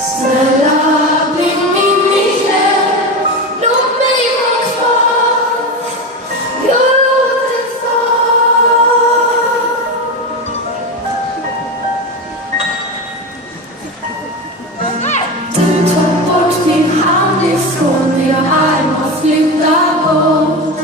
Snälla bring min igen, låt mig vara kvar, låt det vara. Du tar bort min hand ifrån mina armar, flyttar bort.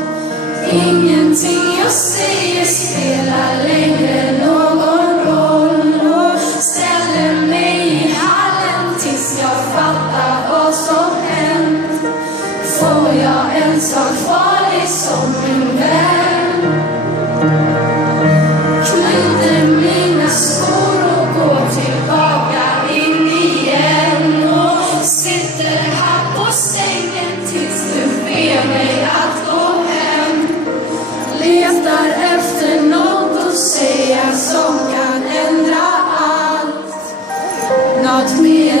Ingenting jag säger spelar längre någon roll, och ställer mig i hallen tills jag fattar vad som hänt. Får jag ens vara kvar dig som min vän? Knyter mina skor och går tillbaka in igen, och sitter här på sängen tills du ber mig att gå hem. Letar efter något att säga som kan ändra allt, något mer